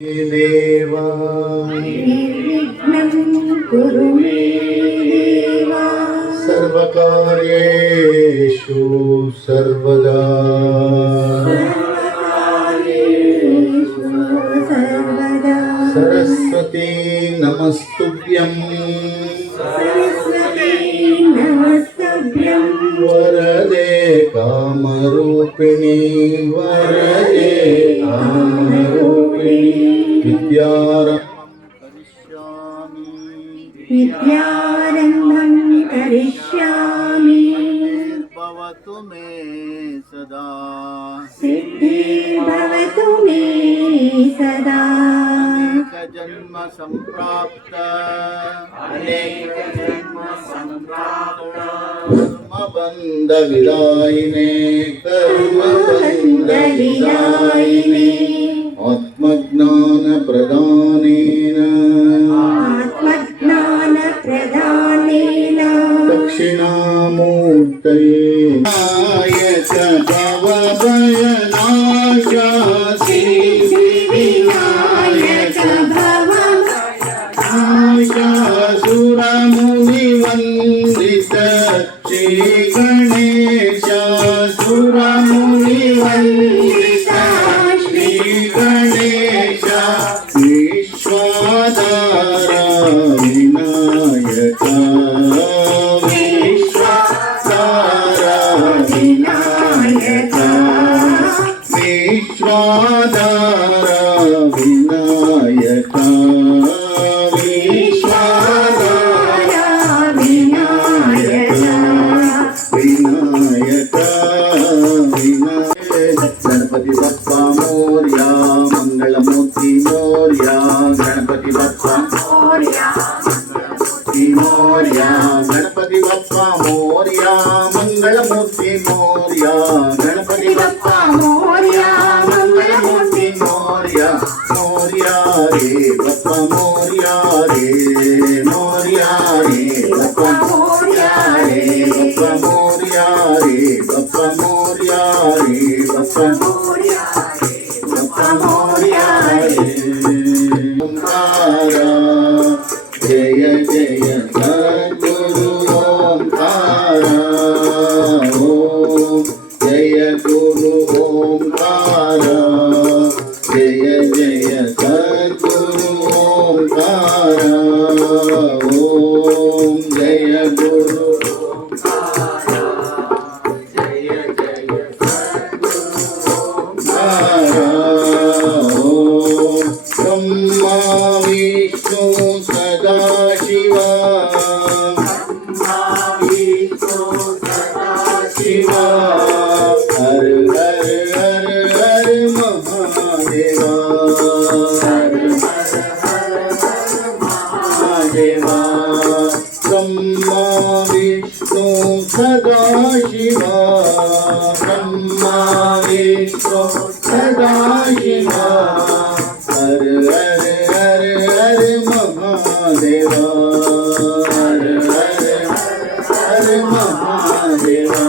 देवा निर्विघ्नं कुरु मे देवा सर्वकार्येषु सर्वदा सरस्वती नमस्तुभ्यं वरदे कामरूपिणी वरदे कामरूपिणी विद्यारम्भं करिष्यामि भवतु मे सदा सिद्धिर्भवतु मे सदा जन्म संप्राप्त कर्मबन्ध विदायिने आत्मज्ञान प्रदानेन दक्षिणामूर्तये सुरमुनिवन्दित श्री गणेश सुरमुनिवन्दित श्री गणेश विश्वाधार विनायक विश्वाधार विनायक विश्वाधार विनायक गणपति बप्पा मोरया मंगलमूर्ति मोरया गणपति बप्पा मोरया गणपति बप्पा मोरया मंगलमूर्ति मोरया गणपति बप्पा मोरया मंगलमूर्ति मोरया मोरया रे बप्पा मोरया रे मोरया रे बप्पा मोरया रे बप्पा मोरया रे बप्पा मोरया रे बप्पा मोरया रे बप्पा मोरया रे ओंकारा जय जय सद्गुरु ओंकारा ओम जय गुरु ओंकारा जय जय सद्गुरु ओंकारा ओम जय गुरु ब्रह्मा विष्णु सदाशिवा शिवा हर हर हर हर महादेवा महादेवा ब्रह्मा विष्णु सदाशिवा ब्रह्मा विष्णु सदाशिवा हर हर हर हर महादेवा हर हर हर महादेवा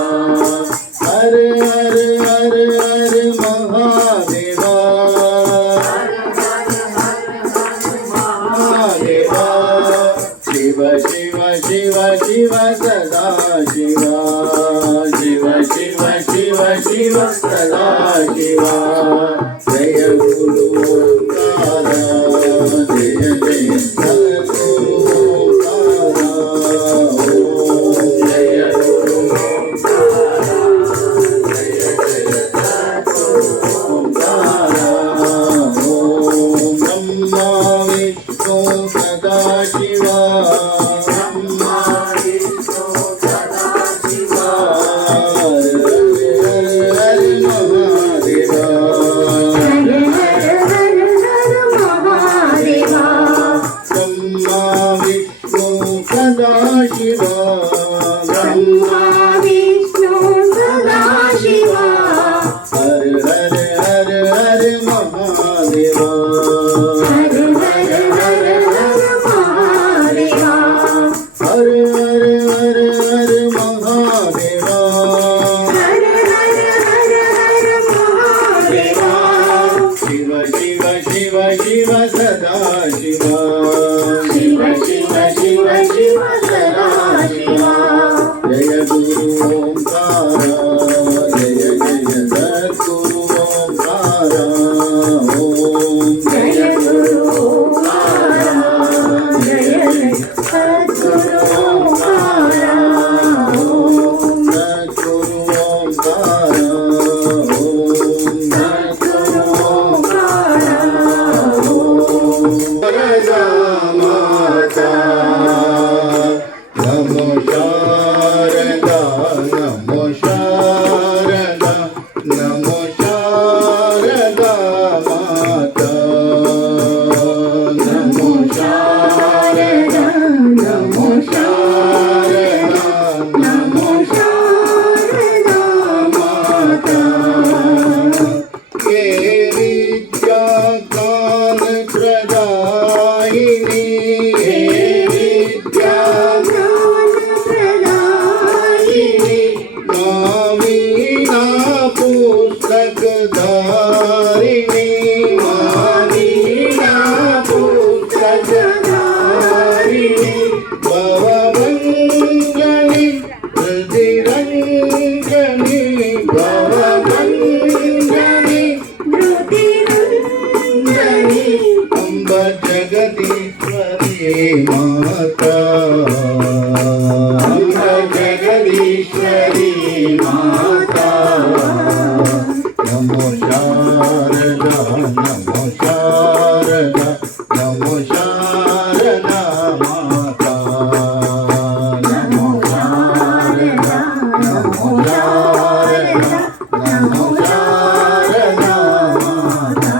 हर हर हर हर महादेवा महादेवा शिव शिव शिव शिव सदा शिवा शिव शिव शिव शिव सदा शिवा जय गुरु ओंकारा जय जय सद्गुरु ओंकारा ओम जय गुरु ओंकारा जय जय सद्गुरु ओंकारा ओम ब्रह्मा विष्णु सदाशिवा ब्रह्मा विष्णु सदाशिवा हर हर हर महादेवा शिव सदा शिव शिव शिव शिव शिव सदा शिवा जय गुरु ओंकार जय जय सद्गुरु ओंकार ओम जय गुरु ओंकार जय जय सद्गुरु ओंकार ओम सद्गुरु ओंकार ओम सद्गुरु ओंकार ओम शारदा माता नमो शारदा नमो शारदा नमो शारदा माता नमो शारदा नमो शारदा नमो शारदा माता हे विद्या ज्ञान प्रदायिनी हे विद्या ज्ञानप्रदायिनी मावीना पुस्तकधारिणी मावीना पुस्तकधारिणी भवभञ्जनि हृदिरञ्जनि भवभञ्जनि धृतिरञ्जनी अम्ब जगदीश्वरी माता अम्ब जगदीश्वरी माता नमो शारदा नमो शारदा नमो शारदा माता नमो शारदा नमो शारदा नमो शारदा माता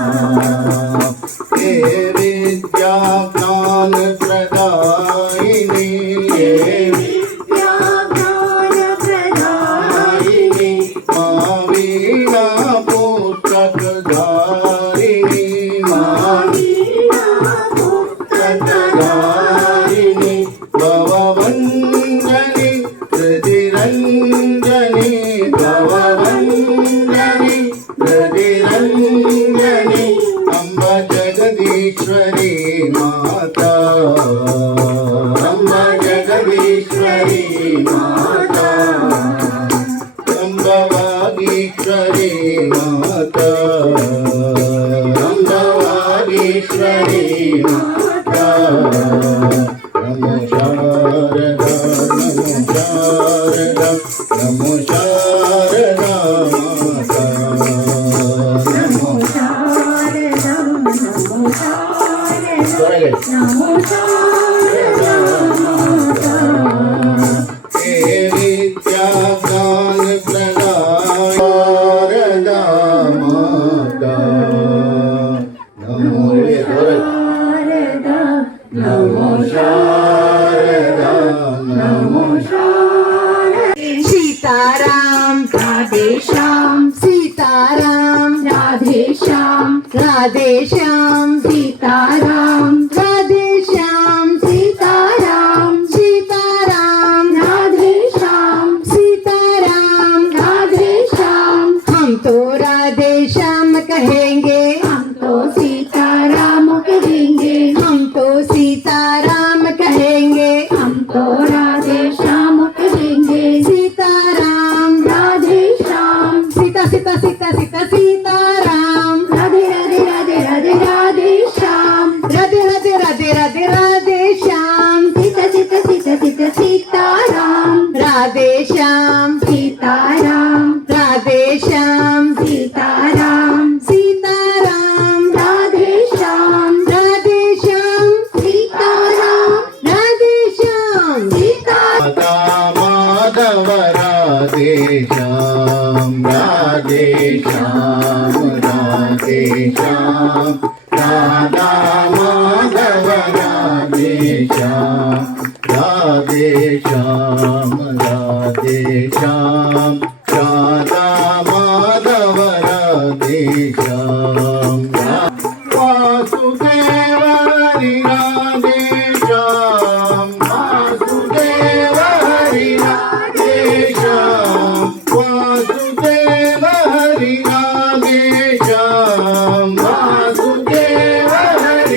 हे विद्या ज्ञान प्रदायिनी हे विद्या ज्ञानप्रदायिनी मावीना पुस्तकधारिणी मावीना पुस्तकधारिणी पुस्तकधारिणी भवभञ्जनि हृदिरञ्जनि भवभञ्जनि हृदिरञ्जनि अम्ब जगदीश्वरी माता अम्ब जगदीश्वरी माता अम्बवागीश्वरी माता अम्बवागीश्वरी माता नमो शारदा नमो शारदा नमो शारदा माता नमो शारदा नमो शारदा ಹೊರಗೆ नमो शारदा माता हे विद्या ज्ञान प्रदायिनी माता नमो शारदा नमो शारदा नमो शारदा सीताराम राधेश्याम सीताराम राधेश्याम राधेश्याम सीताराम राधेश्याम सीताराम सीताराम राधेश्याम सीताराम राधेश्याम हम तो राधेश्याम कहेंगे हम तो सीताराम कहेंगे हम तो सीताराम कहेंगे हम तो राधेश्याम कहेंगे सीताराम राधेश्याम सीता सीता सीता सीता सीताराम राधे राधे राधे राधे राधेश्याम राधे राधे राधे राधे राधेश्याम सीता सीता सीता सीता सीताराम राधेश्याम सीताराम राधेश्याम सीताराम सीताराम राधेश्याम राधेश्याम सीताराम राधेश्याम सीताराम माता माधव राधेश्याम राधेश्याम राधेश्याम राधा माधव राधेश्याम राधेश्याम राधेश्याम राधा माधव राधेश्याम वासुदेव हरि राधेश्याम वासुदेव हरि राधेश्याम वासुदेव हरि राधेश्याम वासुदेव हरि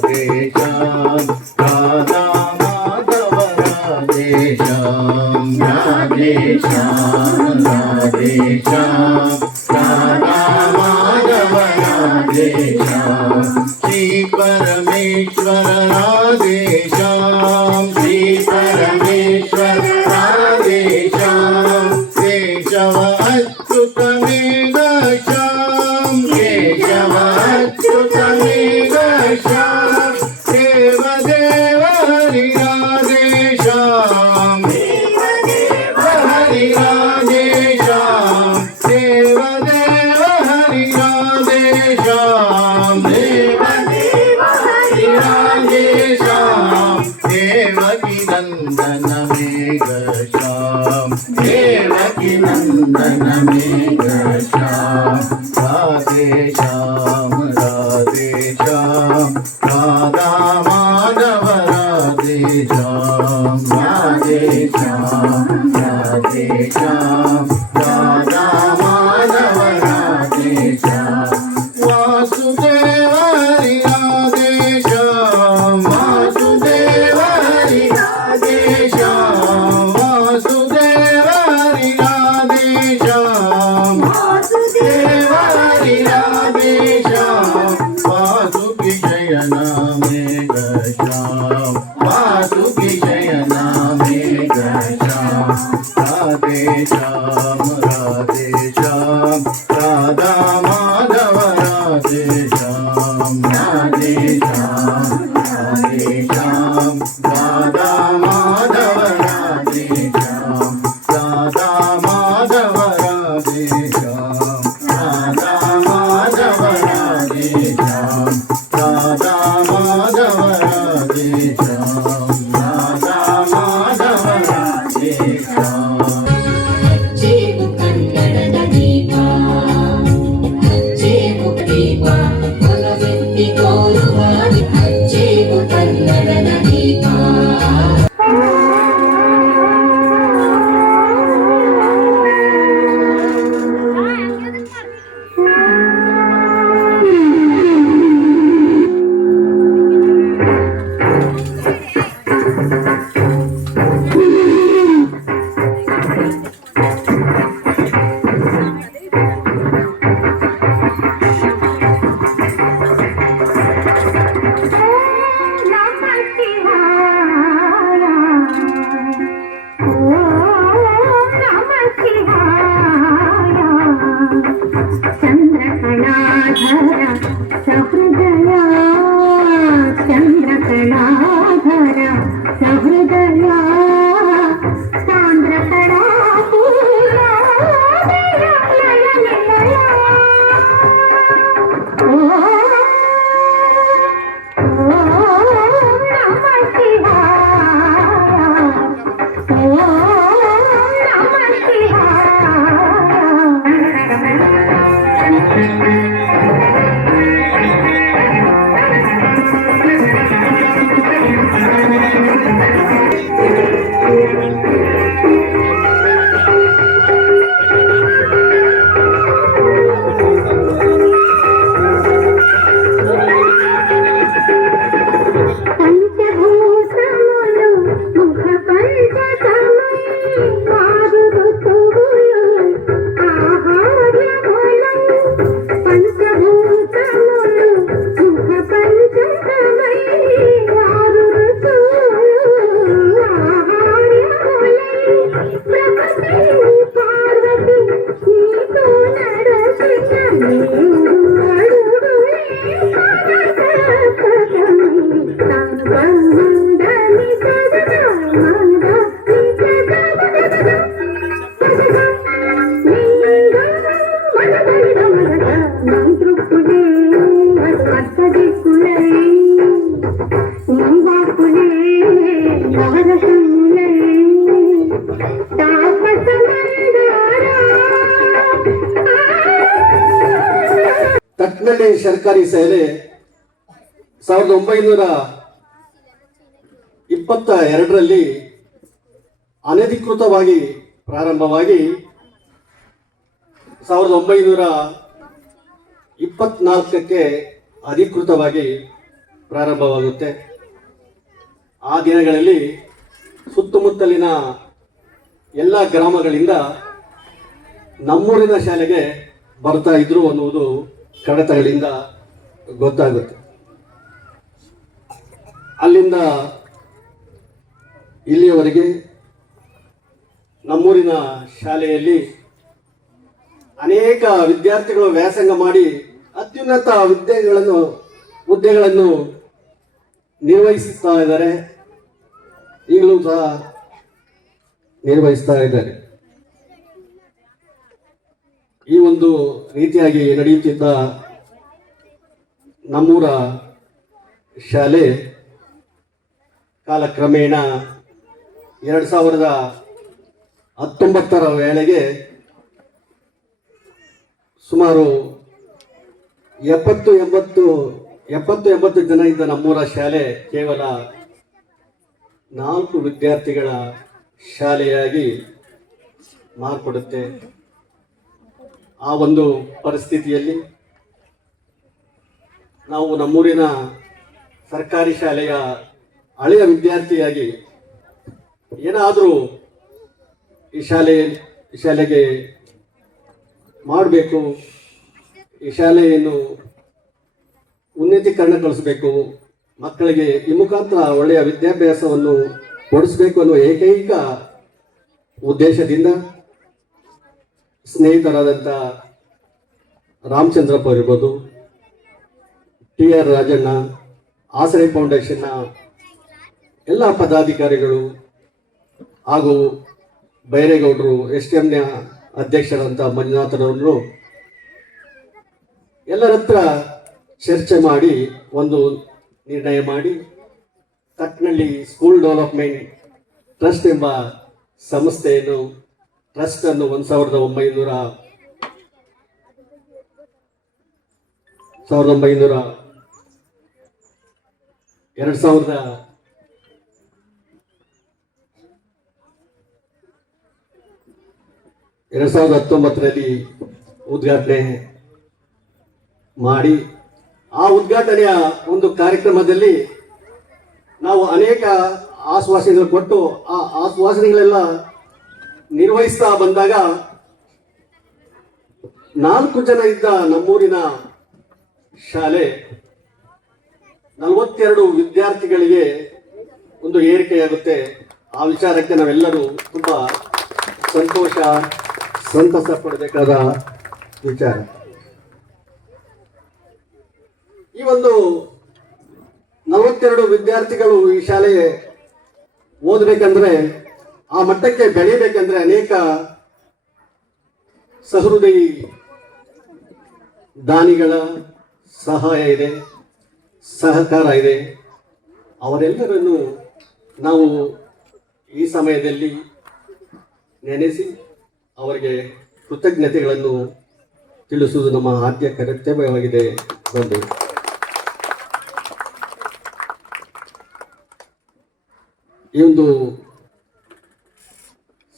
राधेश्याम राधा माधव राधेश्याम राधेश्याम राधेश्याम राधा माधव राधेश्याम श्री परमेश्वर राधेश्याम श्री परमेश्वर राधेश्याम केशव अच्युतमेव श्याम केशव अच्युतमेव श्याम देव देव हरि राधेश्याम हरि राधेश्याम देव देव हरि राधेश्याम देव देव हरि राधेश्याम देवकी नंदन मेघ श्याम देवकी नंदन मेघ श्याम राधेश्याम राधेश्याम राधा माधव राधेश्याम राधेश्याम राधेश्याम राधा माधव राधेश्याम वासुदेव हरि राधेश्याम वासुदेव हरि राधेश्याम वासुदेव हरि राधेश्याम वासुदेव हरि राधेश्याम वासुकी शयना मेघ श्याम वासुकी शयना मेघ श्याम राधेश्याम राधेश्याम राधा माधव राधेश्याम राधेश्याम राधेश्याम राधा माधव राधेश्याम राधा माधव राधेश्याम राधा माधव राधेश्याम राधा माधव राधेश्याम राधा माधव राधेश्याम ಚೇವು ಕನ್ನಡದ ದೀಪ ಚೇವು ದೀಪ ಒಲವೆತ್ತಿ ತೋರುವ ಚೇವು ಕನ್ನಡದ ದೀಪ ಚಂದ್ರಕಣಾಧರ ಸಹೃದಯ ಸಾಂದ್ರಕಣಾ ತಟ್ನಳ್ಳಿ ಸರ್ಕಾರಿ ಶಾಲೆ 1922ರಲ್ಲಿ ಅನಧಿಕೃತವಾಗಿ ಪ್ರಾರಂಭವಾಗಿ 1924ಕ್ಕೆ ಅಧಿಕೃತವಾಗಿ ಪ್ರಾರಂಭವಾಗುತ್ತೆ. ಆ ದಿನಗಳಲ್ಲಿ ಸುತ್ತಮುತ್ತಲಿನ ಎಲ್ಲ ಗ್ರಾಮಗಳಿಂದ ನಮ್ಮೂರಿನ ಶಾಲೆಗೆ ಬರ್ತಾ ಇದ್ರು ಅನ್ನುವುದು ಕಡತಗಳಿಂದ ಗೊತ್ತಾಗುತ್ತೆ. ಅಲ್ಲಿಂದ ಇಲ್ಲಿಯವರೆಗೆ ನಮ್ಮೂರಿನ ಶಾಲೆಯಲ್ಲಿ ಅನೇಕ ವಿದ್ಯಾರ್ಥಿಗಳು ವ್ಯಾಸಂಗ ಮಾಡಿ ಅತ್ಯುನ್ನತ ಹುದ್ದೆಗಳನ್ನು ನಿರ್ವಹಿಸುತ್ತಾ ಇದ್ದಾರೆ. ಈಗಲೂ ಸಹ ನಿರ್ವಹಿಸ್ತಾ ಇದ್ದಾರೆ. ಈ ಒಂದು ರೀತಿಯಾಗಿ ನಡೆಯುತ್ತಿದ್ದ ನಮ್ಮೂರ ಶಾಲೆ ಕಾಲಕ್ರಮೇಣ 2019ರ ವೇಳೆಗೆ ಸುಮಾರು 70-80 ಜನ ಇದ್ದ ನಮ್ಮೂರ ಶಾಲೆ ಕೇವಲ 4 ವಿದ್ಯಾರ್ಥಿಗಳ ಶಾಲೆಯಾಗಿ ಮಾರ್ಪಡುತ್ತೆ. ಆ ಒಂದು ಪರಿಸ್ಥಿತಿಯಲ್ಲಿ ನಾವು ನಮ್ಮೂರಿನ ಸರ್ಕಾರಿ ಶಾಲೆಯ ಹಳೆಯ ವಿದ್ಯಾರ್ಥಿಯಾಗಿ ಏನಾದರೂ ಈ ಶಾಲೆಗೆ ಮಾಡಬೇಕು, ಈ ಶಾಲೆಯನ್ನು ಉನ್ನತೀಕರಣಗೊಳಿಸಬೇಕು, ಮಕ್ಕಳಿಗೆ ಈ ಮುಖಾಂತರ ಒಳ್ಳೆಯ ವಿದ್ಯಾಭ್ಯಾಸವನ್ನು ಕೊಡಿಸಬೇಕು ಅನ್ನುವ ಏಕೈಕ ಉದ್ದೇಶದಿಂದ ಸ್ನೇಹಿತರಾದಂಥ ರಾಮಚಂದ್ರಪ್ಪ ಇರ್ಬೋದು, TR ರಾಜಣ್ಣ, ಆಸರೆ ಫೌಂಡೇಶನ್ನ ಎಲ್ಲ ಪದಾಧಿಕಾರಿಗಳು ಹಾಗೂ ಬೈರೇಗೌಡರು, STMನ ಅಧ್ಯಕ್ಷರಂತ ಮಂಜುನಾಥರವರು ಎಲ್ಲರ ಹತ್ರ ಚರ್ಚೆ ಮಾಡಿ ಒಂದು ನಿರ್ಣಯ ಮಾಡಿ ತಕ್ನಳ್ಳಿ ಸ್ಕೂಲ್ ಡೆವಲಪ್ಮೆಂಟ್ ಟ್ರಸ್ಟ್ ಎಂಬ ಸಂಸ್ಥೆಯನ್ನು ಟ್ರಸ್ಟ್ ಅನ್ನು 2019ರಲ್ಲಿ ಉದ್ಘಾಟನೆ ಮಾಡಿ, ಆ ಉದ್ಘಾಟನೆಯ ಒಂದು ಕಾರ್ಯಕ್ರಮದಲ್ಲಿ ನಾವು ಅನೇಕ ಆಶ್ವಾಸನೆಗಳು ಕೊಟ್ಟು ಆ ಆಶ್ವಾಸನೆಗಳೆಲ್ಲ ನಿರ್ವಹಿಸ್ತಾ ಬಂದಾಗ 4 ಜನ ಇದ್ದ ನಮ್ಮೂರಿನ ಶಾಲೆ 42 ವಿದ್ಯಾರ್ಥಿಗಳಿಗೆ ಒಂದು ಏರಿಕೆಯಾಗುತ್ತೆ. ಆ ವಿಚಾರಕ್ಕೆ ನಾವೆಲ್ಲರೂ ತುಂಬಾ ಸಂತಸ ಪಡಬೇಕಾದ ವಿಚಾರ. ಈ ಒಂದು 42 ವಿದ್ಯಾರ್ಥಿಗಳು ಈ ಶಾಲೆಗೆ ಓದಬೇಕಂದ್ರೆ, ಆ ಮಟ್ಟಕ್ಕೆ ಬೆಳೀಬೇಕಂದ್ರೆ ಅನೇಕ ಸಹೃದಯಿ ದಾನಿಗಳ ಸಹಾಯ ಇದೆ, ಸಹಕಾರ ಇದೆ. ಅವರೆಲ್ಲರನ್ನು ನಾವು ಈ ಸಮಯದಲ್ಲಿ ನೆನೆಸಿ ಅವರಿಗೆ ಕೃತಜ್ಞತೆಗಳನ್ನು ತಿಳಿಸುವುದು ನಮ್ಮ ಆದ್ಯ ಕರ್ತವ್ಯವಾಗಿದೆ. ಬಂದು ಈ ಒಂದು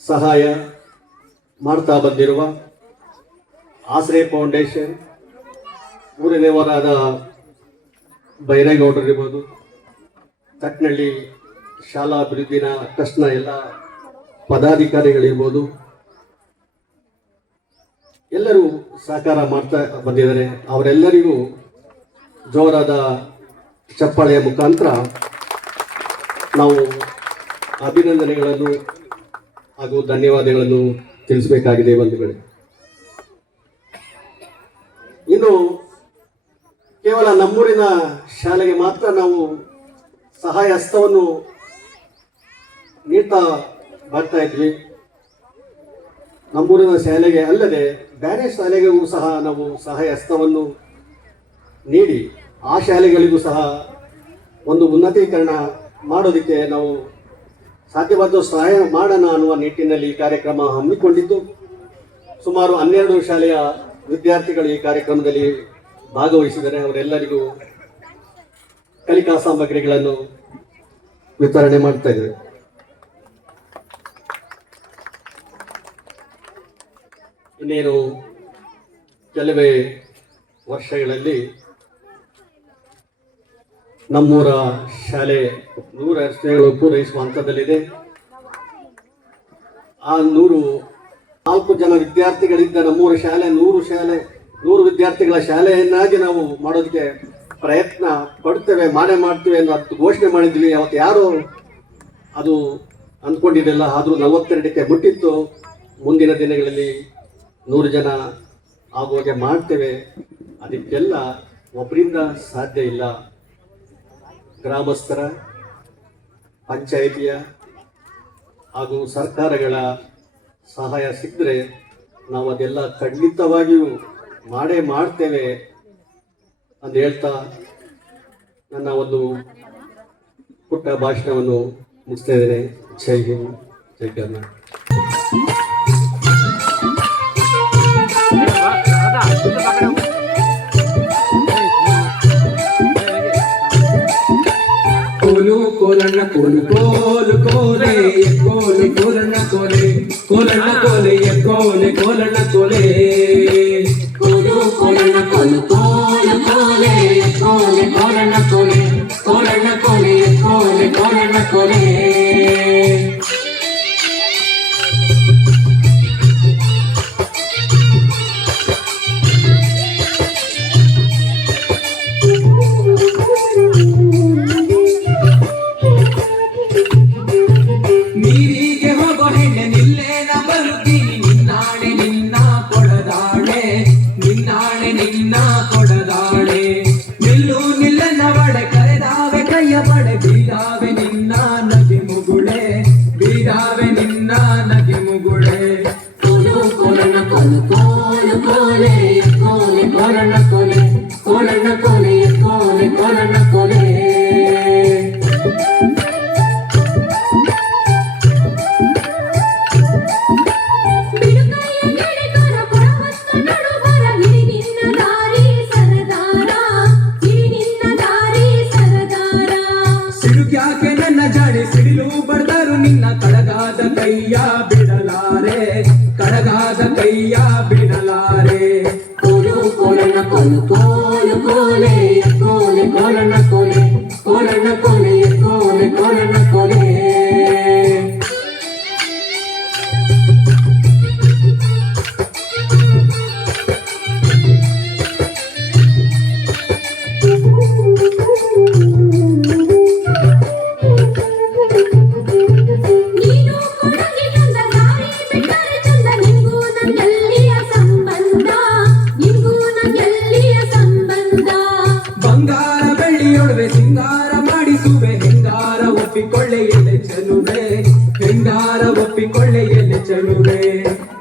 ಸಹಾಯ ಮಾಡ್ತಾ ಬಂದಿರುವ ಆಸರೆ ಫೌಂಡೇಶನ್, ಊರಿನವರಾದ ಬೈರೇಗೌಡರಿರ್ಬೋದು, ತಕ್ನಳ್ಳಿ ಶಾಲಾ ಅಭಿವೃದ್ಧಿನ ಟ್ರಸ್ಟ್ನ ಎಲ್ಲ ಪದಾಧಿಕಾರಿಗಳಿರ್ಬೋದು, ಎಲ್ಲರೂ ಸಹಕಾರ ಮಾಡ್ತಾ ಬಂದಿದ್ದಾರೆ. ಅವರೆಲ್ಲರಿಗೂ ಜೋರಾದ ಚಪ್ಪಾಳೆಯ ಮುಖಾಂತರ ನಾವು ಅಭಿನಂದನೆಗಳನ್ನು ಹಾಗೂ ಧನ್ಯವಾದಗಳನ್ನು ತಿಳಿಸಬೇಕಾಗಿದೆ ಬಂಧುಗಳೇ. ಇನ್ನು ಕೇವಲ ನಮ್ಮೂರಿನ ಶಾಲೆಗೆ ಮಾತ್ರ ನಾವು ಸಹಾಯ ಹಸ್ತವನ್ನು ನೀಡ್ತಾ ಬರ್ತಾ ಇದ್ವಿ. ನಮ್ಮೂರಿನ ಶಾಲೆಗೆ ಅಲ್ಲದೆ ಬೇರೆ ಶಾಲೆಗಳಿಗೂ ಸಹ ನಾವು ಸಹಾಯ ಹಸ್ತವನ್ನು ನೀಡಿ ಆ ಶಾಲೆಗಳಿಗೂ ಸಹ ಒಂದು ಉನ್ನತೀಕರಣ ಮಾಡೋದಕ್ಕೆ ನಾವು ಸಾಧ್ಯವಾದ ಸಹಾಯ ಮಾಡೋಣ ಅನ್ನುವ ನಿಟ್ಟಿನಲ್ಲಿ ಈ ಕಾರ್ಯಕ್ರಮ ಹಮ್ಮಿಕೊಂಡಿದ್ದು, ಸುಮಾರು 12 ಶಾಲೆಯ ವಿದ್ಯಾರ್ಥಿಗಳು ಈ ಕಾರ್ಯಕ್ರಮದಲ್ಲಿ ಭಾಗವಹಿಸಿದರೆ ಅವರೆಲ್ಲರಿಗೂ ಕಲಿಕಾ ಸಾಮಗ್ರಿಗಳನ್ನು ವಿತರಣೆ ಮಾಡ್ತಾ ಇದ್ದೇವೆ. ಇನ್ನೇನು ಕೆಲವೇ ವರ್ಷಗಳಲ್ಲಿ ನಮ್ಮೂರ ಶಾಲೆ 100 ವರ್ಷಗಳು ಪೂರೈಸುವ ಹಂತದಲ್ಲಿದೆ. ಆ 4 ಜನ ವಿದ್ಯಾರ್ಥಿಗಳಿದ್ದ ನಮ್ಮೂರ ಶಾಲೆ 100 ವಿದ್ಯಾರ್ಥಿಗಳ ಶಾಲೆಯನ್ನಾಗಿ ನಾವು ಮಾಡೋದಕ್ಕೆ ಪ್ರಯತ್ನ ಪಡ್ತೇವೆ, ಮಾಡ್ತೇವೆ ಅಂತ ಘೋಷಣೆ ಮಾಡಿದ್ವಿ. ಅವತ್ತು ಯಾರು ಅದು ಅಂದ್ಕೊಂಡಿರಲಿಲ್ಲ. ಆದರೂ 42ಕ್ಕೆ ಮುಟ್ಟಿತ್ತು. ಮುಂದಿನ ದಿನಗಳಲ್ಲಿ 100 ಜನ ಆಗುವಾಗೆ ಮಾಡ್ತೇವೆ. ಅದಕ್ಕೆಲ್ಲ ಒಬ್ಬರಿಂದ ಸಾಧ್ಯ ಇಲ್ಲ. ಗ್ರಾಮಸ್ಥರ, ಪಂಚಾಯಿತಿಯ ಹಾಗೂ ಸರ್ಕಾರಗಳ ಸಹಾಯ ಸಿಕ್ಕರೆ ನಾವು ಅದೆಲ್ಲ ಖಂಡಿತವಾಗಿಯೂ ಮಾಡ್ತೇವೆ ಅಂತ ಹೇಳ್ತಾ ನನ್ನ ಒಂದು ಪುಟ್ಟ ಭಾಷಣವನ್ನು ಮುಗಿಸ್ತಾ ಇದ್ದೇನೆ. ಜೈ ಹಿಂದ್, ಜೈ ಕರ್ನಾಟಕ. ಕೋಲು ಕೋಲಣ್ಣ ಕೋಲು ಕೋಲು ಕೋಲೆ ಕೋಲೆ ಕೋಲಣ್ಣ ಕೋಲೆ ಕೋಲಣ್ಣ ಕೋಲೆ ಕೋಲೆ ಕೋಲಣ್ಣ ಕೋಲೆ ಕೋಲು ಕೋಲಣ್ಣ ಕೋಲು ಕೋಲು ಕೋಲೆ ಕೋಲೆ ಕೋಲಣ್ಣ ಕೋಲೆ ಕೋಲಣ್ಣ ಕೋಲೆ ಕೋಲೆ ಕೋಲಣ್ಣ ಕೋಲೆ ನೀರಿಗೆ ಹೋಗೋ ಹೆಣ್ಣೆ ನಿಲ್ಲೇನ ಬರುತ್ತೀನಿ ನಿನ್ನಾಣೆ ನಿನ್ನ ಕೊಡದಾಳೆ ನಿನ್ನಾಣೆ ನಿನ್ನ ಕೊಡದಾಳೆ ನಿಲ್ಲು ನಿಲ್ಲನ್ನ ಬಡೆ ಕರೆದಾವೆ ಕೈಯ ಬಡೆ ಬೀರಾವೆ ನಿನ್ನ ನಗೆ ಮುಗುಳೆ ಬೀರಾವೆ ನಿನ್ನ ನಗೆ ಮುಗುಳೆ ಕೋಲು ಕೋಲಣ್ಣ ಕೋಲು ಕೋಲು ಕೋಲೆ ಕೋಲೆ ಕೋಲಣ್ಣ ಕೋಲೆ ಕೋಲಣ್ಣ ಕೋಲೆ ಕೋಲೆ ಕೋಲಣ್ಣ ಕೋಲೆ ಸಿಡುಕ್ಯಾಕೆ ನನ್ನ ಜಾಡೆ ಸಿಡಿಲು ಬಡ್ದರು ನಿನ್ನ ಕಡಗಾದ ಕೈಯ ಬಿಡಲಾರೆ ಕಡಗಾದ ಕೈಯ ಬಿಡಲಾರೆ ಕೋಲು ಕೋಲಣ್ಣ ಕೋಲು ಕೋಲು ಕೋಲೆ ಕೋಲೆ ಕೋಲಣ್ಣ ಕೋಲೆ ಕೋಲಣ್ಣ ಕೋಲೆ ಕೋಲೆ ಕೋಲಣ್ಣ ಕೋಲೆ ಬಂಗಾರ ಬೆಳ್ಳಿಯೊಡವೆ ಸಿಂಗಾರ ಮಾಡಿಸುವೆ ಹೆಂಗಾರ ಒಪ್ಪಿಕೊಳ್ಳೆ ಎಲೆ ಚೆಲುವೆ ಹೆಂಗಾರ ಒಪ್ಪಿಕೊಳ್ಳೆ ಎಲೆ ಚೆಲುವೆ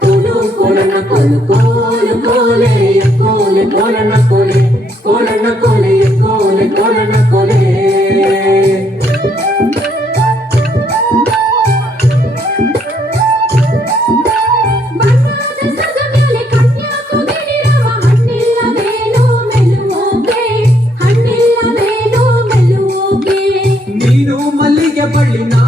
ಕೋಲು ಕೋಲಣ್ಣ ಕೋಲು ಕೋಲು ಕೋಲೆ ಕೋಲೆ ಕೋಲಣ್ಣ ಕೋಲೆ ಕೋಲಣ್ಣ ಕೋಲೆ ಕೋಲೆ ಕೋಲಣ್ಣ ಕೋಲೆ ನೀನು ಮಲ್ಲಿಗೆ ಬಳ್ಳಿ ನಾ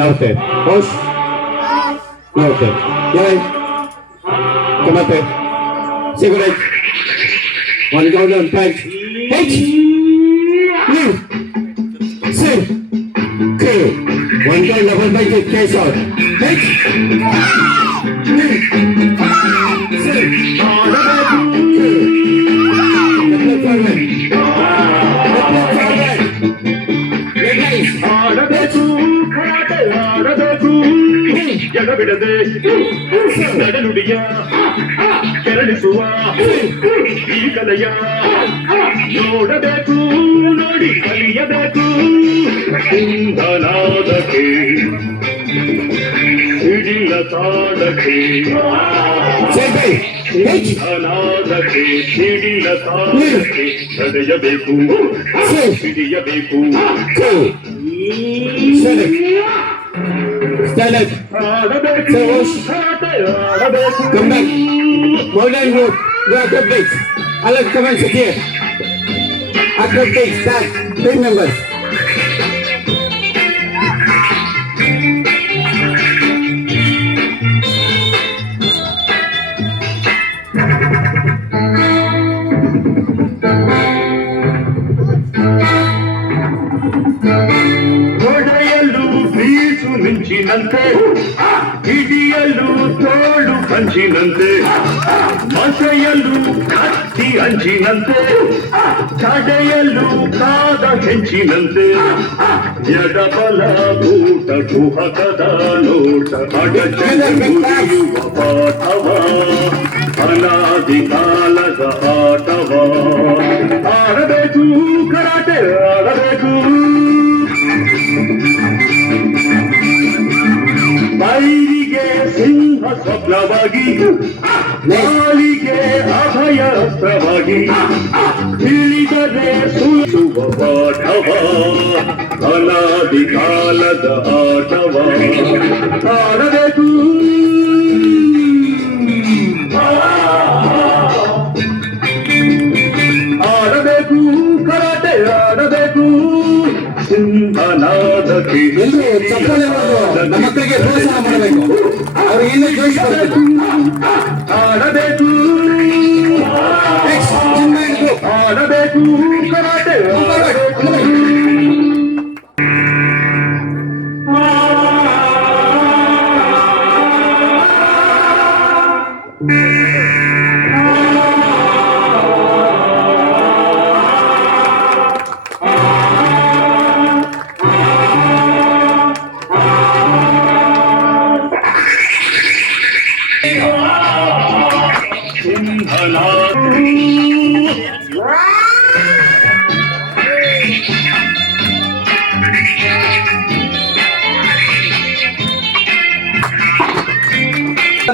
Noted. Pause. Noted. Yay. Kumate. Cigarette. One go down. Punch. H. New. Sing. Kill. One Control level by the case out. Hit. ಜಗಬಿಡದೆ ನಡನುಡಿಯ ಕೆರಳಿಸುವ ಈ ಕಲೆಯ ನೋಡಬೇಕು ನೋಡಿ ಕಲಿಯಬೇಕು ಇಂಧನಾದಕ್ಕೆ ಹಿಡಿಲ ತಾಡಕ್ಕೆ ಇಂಧನಾದಕ್ಕೆ ಹಿಡಿಲ ತಾಡಕ್ಕೆ ತಡೆಯಬೇಕು ಹಿಡಿಯಬೇಕು Stand up. Say whoosh. Come back. Modern group. Go acrobatics. Alex, come and sit here. Acrobatics. Start. 3 members. ಹೊಡೆಯಲು ಬೀಸು ಮಿಂಚಿನಂತೆ ಹಿಡಿಯಲು ತೋಳು ಕಂಚಿನಂತೆ ಮಸೆಯಲು ಕತ್ತಿ ಅಂಚಿನಂತೆ ತಡೆಯಲು ಕಾದ ಹೆಂಚಿನಂತೆ ಎಡಬಲ ಊಟ ಕುಹಕದ ನೋಟ ಅಡಚಣೆಯುವ ಪಾಠವ ಅನಾದಿ ಕಾಲದ ಆಟವ ಆಡಬೇಕು ಕರಾಟೆ ಆಡಬೇಕು ಬೈರಿಗೆ ಸಿಂಹ ಸ್ವಪ್ನವಾಗಿ ನಾಲಿಗೆ ಅಭಯ ಅಸ್ತ್ರವಾಗಿ ತಿಳಿದರೆ ಸುಸುವ ಪಾಠವ ಅನಾದಿ ಕಾಲದ ಆಟವ ಆಡಬೇಕು ಆಡಬೇಕು ಕರಾಟೆ ಆಡಬೇಕು ಸಿಂಹನಾದಕ್ಕೆ ಎಲ್ಲರೂ ಚಪ್ಪಾಳೆ ಹೊಡೆದು ನಮ್ಮ ಮಕ್ಕಳಿಗೆ ಪ್ರೋತ್ಸಾಹ ಮಾಡಬೇಕು. ಅವ್ರಿಗೆ ಇನ್ನೂ ಜೋಶ್ ಬರಬೇಕು. ಆಡಬೇಕು Next, Chinmay group. ಆಡಬೇಕು ಕರಾಟೆ ಆಡಬೇಕು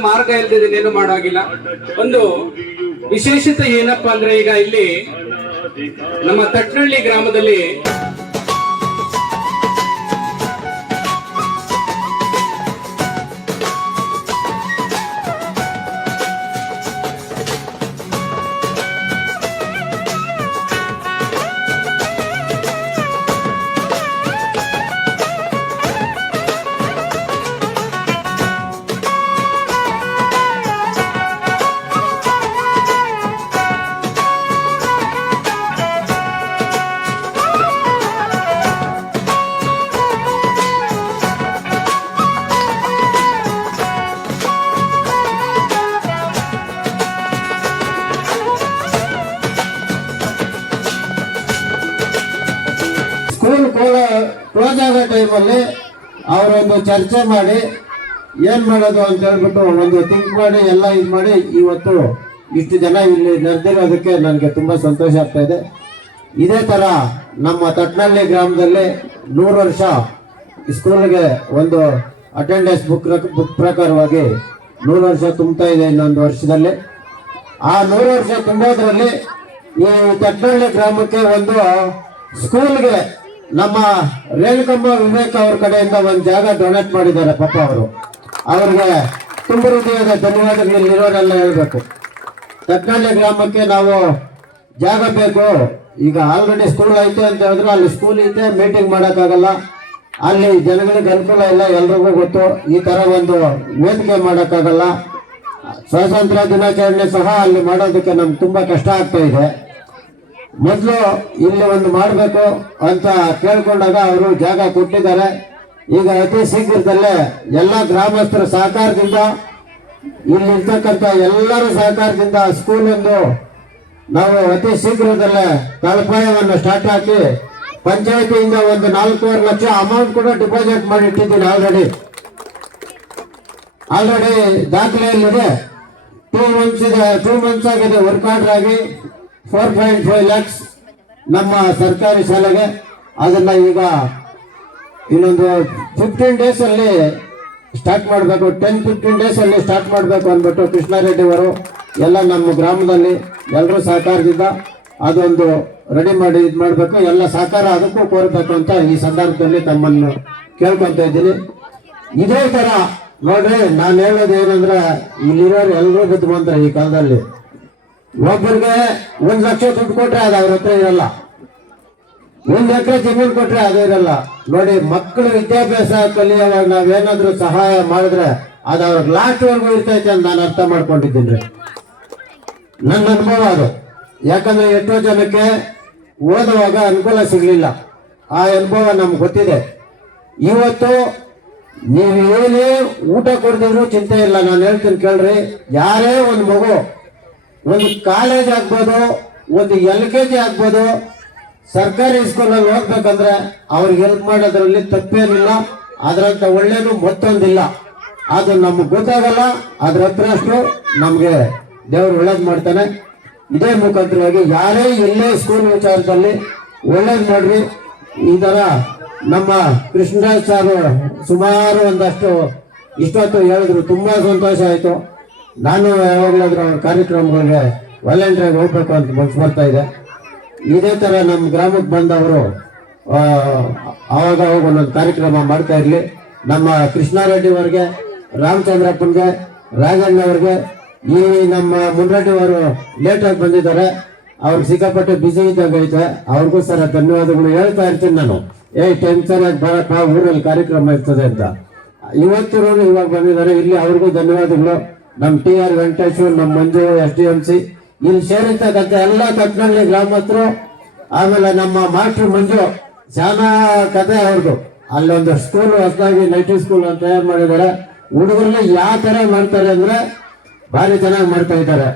ಮಾರ್ಗ ಇಲ್ಲದೆ ಏನು ಮಾಡೋಗಿಲ್ಲ. ಒಂದು ವಿಶೇಷತೆ ಏನಪ್ಪಾ ಅಂದ್ರೆ ಈಗ ಇಲ್ಲಿ ನಮ್ಮ ತಟ್ನಳ್ಳಿ ಗ್ರಾಮದಲ್ಲಿ ಸ್ಕೂಲ್ ಕ್ಲೋಸ್ ಆಗೋ ಟೈಮಲ್ಲಿ ಅವರೊಂದು ಚರ್ಚೆ ಮಾಡಿ ಏನ್ ಮಾಡೋದು ಅಂತ ಹೇಳ್ಬಿಟ್ಟು ಒಂದು ಥಿಂಕ್ ಮಾಡಿ ಎಲ್ಲ ಇದು ಮಾಡಿ ಇವತ್ತು ಇಷ್ಟು ಜನ ಇಲ್ಲಿ ನೆರೆದಿರೋದಕ್ಕೆ ನನಗೆ ತುಂಬಾ ಸಂತೋಷ ಆಗ್ತಾ ಇದೆ. ಇದೇ ತರ ನಮ್ಮ ತಟ್ನಳ್ಳಿ ಗ್ರಾಮದಲ್ಲಿ 100 ವರ್ಷ ಸ್ಕೂಲ್ಗೆ ಒಂದು ಅಟೆಂಡೆನ್ಸ್ ಬುಕ್ ಪ್ರಕಾರವಾಗಿ 100 ವರ್ಷ ತುಂಬ್ತಾ ಇದೆ ಇನ್ನೊಂದು ವರ್ಷದಲ್ಲಿ. ಆ 100 ವರ್ಷ ತುಂಬೋದ್ರಲ್ಲಿ ಈ ತಟ್ನಳ್ಳಿ ಗ್ರಾಮಕ್ಕೆ ಒಂದು ಸ್ಕೂಲ್ಗೆ ನಮ್ಮ ರೇಣುಕಮ್ಮ ವಿವೇಕ್ ಅವ್ರ ಕಡೆಯಿಂದ ಒಂದು ಜಾಗ ಡೊನೇಟ್ ಮಾಡಿದ್ದಾರೆ. ಪಾಪ ಅವ್ರಿಗೆ ತುಂಬ ಹೃದಯದ ಧನ್ಯವಾದಗಳು ಇಲ್ಲಿರೋರೆಲ್ಲ ಹೇಳ್ಬೇಕು. ತಟ್ನಳ್ಳಿ ಗ್ರಾಮಕ್ಕೆ ನಾವು ಜಾಗ ಬೇಕು. ಈಗ ಆಲ್ರೆಡಿ ಸ್ಕೂಲ್ ಐತೆ ಅಂತ ಹೇಳಿದ್ರು, ಅಲ್ಲಿ ಸ್ಕೂಲ್ ಐತೆ, ಮೀಟಿಂಗ್ ಮಾಡೋಕ್ಕಾಗಲ್ಲ, ಅಲ್ಲಿ ಜನಗಳಿಗೆ ಅನುಕೂಲ ಇಲ್ಲ, ಎಲ್ರಿಗೂ ಗೊತ್ತು. ಈ ತರ ಒಂದು ವೇದಿಕೆ ಮಾಡೋಕ್ಕಾಗಲ್ಲ. ಸ್ವಾತಂತ್ರ್ಯ ದಿನಾಚರಣೆ ಸಹ ಅಲ್ಲಿ ಮಾಡೋದಕ್ಕೆ ನಮ್ಗೆ ತುಂಬಾ ಕಷ್ಟ ಆಗ್ತಾ ಇದೆ. ಮೊದಲು ಇಲ್ಲಿ ಒಂದು ಮಾಡಬೇಕು ಅಂತ ಕೇಳ್ಕೊಂಡಾಗ ಅವರು ಜಾಗ ಕೊಟ್ಟಿದ್ದಾರೆ. ಈಗ ಅತಿ ಶೀಘ್ರದಲ್ಲೇ ಎಲ್ಲ ಗ್ರಾಮಸ್ಥರ ಸಹಕಾರದಿಂದ ಇಲ್ಲಿರ್ತಕ್ಕಂಥ ಎಲ್ಲರ ಸಹಕಾರದಿಂದ ಸ್ಕೂಲ್ ಒಂದು ನಾವು ಅತಿ ಶೀಘ್ರದಲ್ಲೇ ತಳಪಾಯವನ್ನು ಸ್ಟಾರ್ಟ್ ಹಾಕಿ ಪಂಚಾಯತಿಯಿಂದ ಒಂದು 4.5 ಲಕ್ಷ ಅಮೌಂಟ್ ಕೂಡ ಡಿಪಾಸಿಟ್ ಮಾಡಿ ಇಟ್ಟಿದ್ದೀನಿ ಆಲ್ರೆಡಿ ದಾಖಲೆಯಲ್ಲಿದೆ. 2 ಮಂತ್ಸ್ ಆಗಿದೆ ವರ್ಕ್ ಆರ್ಡರ್ ಆಗಿ 4.5 ಲ್ಯಾಕ್ಸ್ ನಮ್ಮ ಸರ್ಕಾರಿ ಶಾಲೆಗೆ. ಅದನ್ನ ಈಗ ಇನ್ನೊಂದು 15 ಡೇಸ್ ಅಲ್ಲಿ ಸ್ಟಾರ್ಟ್ ಮಾಡಬೇಕು, 10-15 ಡೇಸ್ ಅಲ್ಲಿ ಸ್ಟಾರ್ಟ್ ಮಾಡಬೇಕು ಅಂದ್ಬಿಟ್ಟು ಕೃಷ್ಣಾರೆಡ್ಡಿ ಅವರು ಎಲ್ಲ ನಮ್ಮ ಗ್ರಾಮದಲ್ಲಿ ಎಲ್ಲರೂ ಸಹಕಾರದಿಂದ ಅದೊಂದು ರೆಡಿ ಮಾಡಿ ಇದು ಮಾಡಬೇಕು. ಎಲ್ಲ ಸಹಕಾರ ಅದಕ್ಕೂ ಕೋರಬೇಕು ಅಂತ ಈ ಸಂದರ್ಭದಲ್ಲಿ ತಮ್ಮನ್ನು ಕೇಳ್ಕೊಂತ ಇದ್ದೀನಿ. ಇದೇ ತರ ನೋಡ್ರಿ, ನಾನು ಹೇಳೋದು ಏನಂದ್ರೆ ಇಲ್ಲಿರೋರು ಎಲ್ಲರೂ ಬುದ್ಧಿವಂತರು ಈ ಕಾಲದಲ್ಲಿ. ಒಬ್ಬರಿಗೆ 1 ಲಕ್ಷ ದುಡ್ಡು ಕೊಟ್ರೆ ಅದು ಅವ್ರ ಹತ್ರ ಇರಲ್ಲ, 1 ಎಕರೆ ಜಮೀನು ಕೊಟ್ರೆ ಅದು ಇರಲ್ಲ. ನೋಡಿ, ಮಕ್ಕಳು ವಿದ್ಯಾಭ್ಯಾಸ ಕಲಿಯುವಾಗ ನಾವೇನಾದ್ರೂ ಸಹಾಯ ಮಾಡಿದ್ರೆ ಅದು ಅವ್ರಿಗೆ ಲಾಸ್ಟ್ ವರ್ಗು ಇರ್ತೈತೆ ಅಂತ ನಾನು ಅರ್ಥ ಮಾಡ್ಕೊಂಡಿದ್ದೀನಿ. ನನ್ನ ಅನುಭವ ಅದು. ಯಾಕಂದ್ರೆ ಎಷ್ಟೋ ಜನಕ್ಕೆ ಓದುವಾಗ ಅನುಕೂಲ ಸಿಗ್ಲಿಲ್ಲ, ಆ ಅನುಭವ ನಮ್ಗೆ ಗೊತ್ತಿದೆ. ಇವತ್ತು ನೀವು ಏನೇ ಊಟ ಕೊಡ್ತಿದ್ರು ಚಿಂತೆ ಇಲ್ಲ. ನಾನು ಹೇಳ್ತೀನಿ ಕೇಳ್ರಿ, ಯಾರೇ ಒಂದು ಮಗು ಒಂದು ಕಾಲೇಜ್ ಆಗ್ಬೋದು, ಒಂದು LKG ಆಗ್ಬೋದು, ಸರ್ಕಾರಿ ಸ್ಕೂಲಲ್ಲಿ ಹೋಗ್ಬೇಕಂದ್ರೆ ಅವ್ರಿಗೆ ಹೆಲ್ಪ್ ಮಾಡೋದ್ರಲ್ಲಿ ತಪ್ಪೇನಿಲ್ಲ. ಅದರಂತ ಒಳ್ಳೇದು ಮತ್ತೊಂದಿಲ್ಲ. ಅದು ನಮ್ಗೆ ಗೊತ್ತಾಗಲ್ಲ, ಅದ್ರ ಹತ್ರ ಅಷ್ಟು ನಮ್ಗೆ ದೇವರು ಒಳ್ಳೇದು ಮಾಡ್ತಾನೆ. ಇದೇ ಮುಖಾಂತರವಾಗಿ ಯಾರೇ ಎಲ್ಲೇ ಸ್ಕೂಲ್ ವಿಚಾರದಲ್ಲಿ ಒಳ್ಳೇದು ಮಾಡ್ರಿ. ಈ ತರ ನಮ್ಮ ಕೃಷ್ಣರಾಜ್ ಸರ್ ಸುಮಾರು ಒಂದಷ್ಟು ಇಷ್ಟೊತ್ತು ಹೇಳಿದ್ರು, ತುಂಬಾ ಸಂತೋಷ ಆಯ್ತು. ನಾನು ಯಾವಾಗಲಾದ್ರೂ ಅವ್ರ ಕಾರ್ಯಕ್ರಮಗಳಿಗೆ ವಾಲಂಟಿಯರ್ ಹೋಗ್ಬೇಕು ಅಂತ ಮನಸ್ಸು ಬರ್ತಾ ಇದೆ. ಇದೇ ತರ ನಮ್ಮ ಗ್ರಾಮಕ್ಕೆ ಬಂದವರು ಅವಾಗ ಒಂದೊಂದು ಕಾರ್ಯಕ್ರಮ ಮಾಡ್ತಾ ಇರ್ಲಿ. ನಮ್ಮ ಕೃಷ್ಣಾರೆಡ್ಡಿ ಅವರಿಗೆ, ರಾಮಚಂದ್ರಪ್ಪನ್ಗೆ, ರಾಜಣ್ಣ ಅವ್ರಿಗೆ, ಈ ನಮ್ಮ ಮುನ್ರೆಡ್ಡಿ ಅವರು ಲೇಟ್ ಆಗಿ ಬಂದಿದ್ದಾರೆ, ಅವ್ರಿಗೆ ಸಿಕ್ಕಾಪಟ್ಟೆ ಬಿಸಿ ಇದ್ದಾಗ ಐತೆ. ಅವ್ರಿಗೂ ಸರ ಧನ್ಯವಾದಗಳು ಹೇಳ್ತಾ ಇರ್ತೀನಿ ನಾನು. ಟೆನ್ಷನ್ ಆಗಿ ಬರಪ್ಪ, ಊರಲ್ಲಿ ಕಾರ್ಯಕ್ರಮ ಇರ್ತದೆ ಅಂತ. ಇವತ್ತು ಇವಾಗ ಬಂದಿದ್ದಾರೆ ಇಲ್ಲಿ, ಅವ್ರಿಗೂ ಧನ್ಯವಾದಗಳು. ನಮ್ಮ TR ವೆಂಕಟೇಶ್, ನಮ್ಮ ಮಂಜು, SDMC ಇಲ್ಲಿ ಸೇರಿರ್ತಕ್ಕಂಥ ಎಲ್ಲ ತಕ್ಕನಹಳ್ಳಿ ಗ್ರಾಮಸ್ಥರು, ಆಮೇಲೆ ನಮ್ಮ ಮಾಸ್ಟರ್ ಮಂಜು, ಶಾನಾ ಕತೆ ಅವ್ರದ್ದು. ಅಲ್ಲೊಂದು ಸ್ಕೂಲ್ ಹೊಸದಾಗಿ ನೈಟಿ ಸ್ಕೂಲ್ ಅಂತ ತಯಾರು ಮಾಡಿದ್ದಾರೆ. ಹುಡುಗರನ್ನ ಯಾವ ತರ ಮಾಡ್ತಾರೆ ಅಂದ್ರೆ ಭಾರಿ ಚೆನ್ನಾಗಿ ಮಾಡ್ತಾ ಇದ್ದಾರೆ.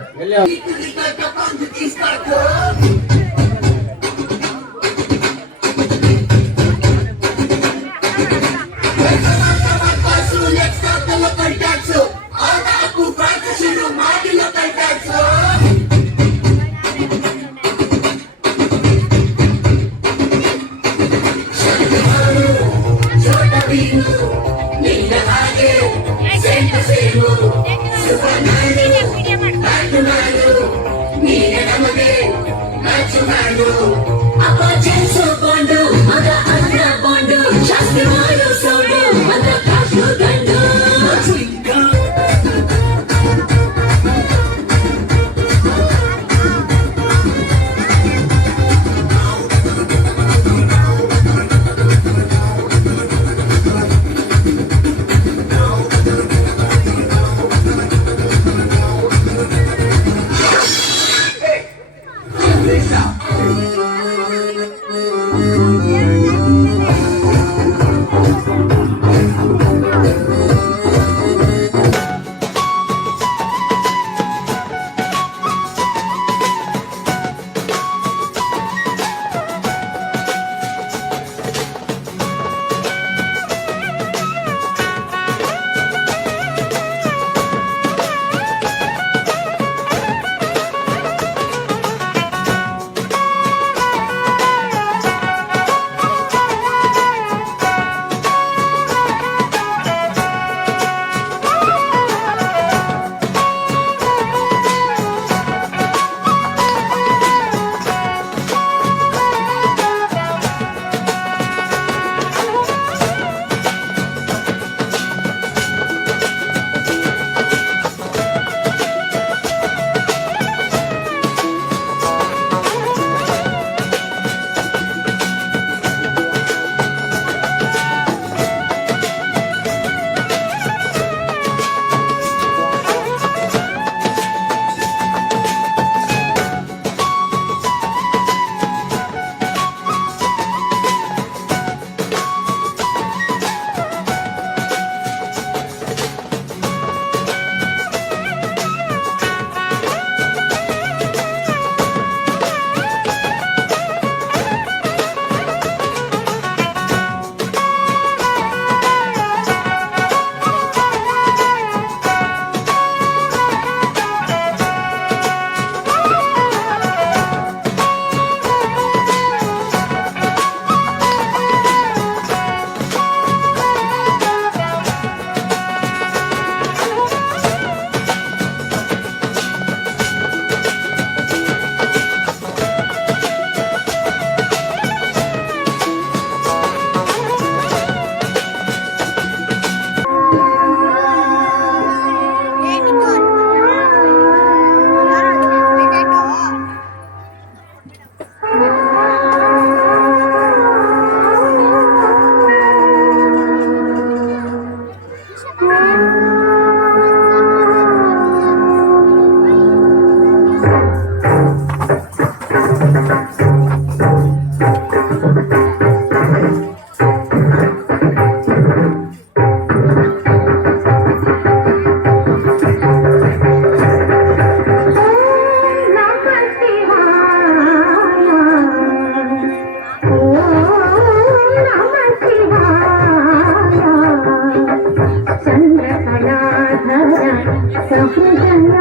ಸಹೃದಯ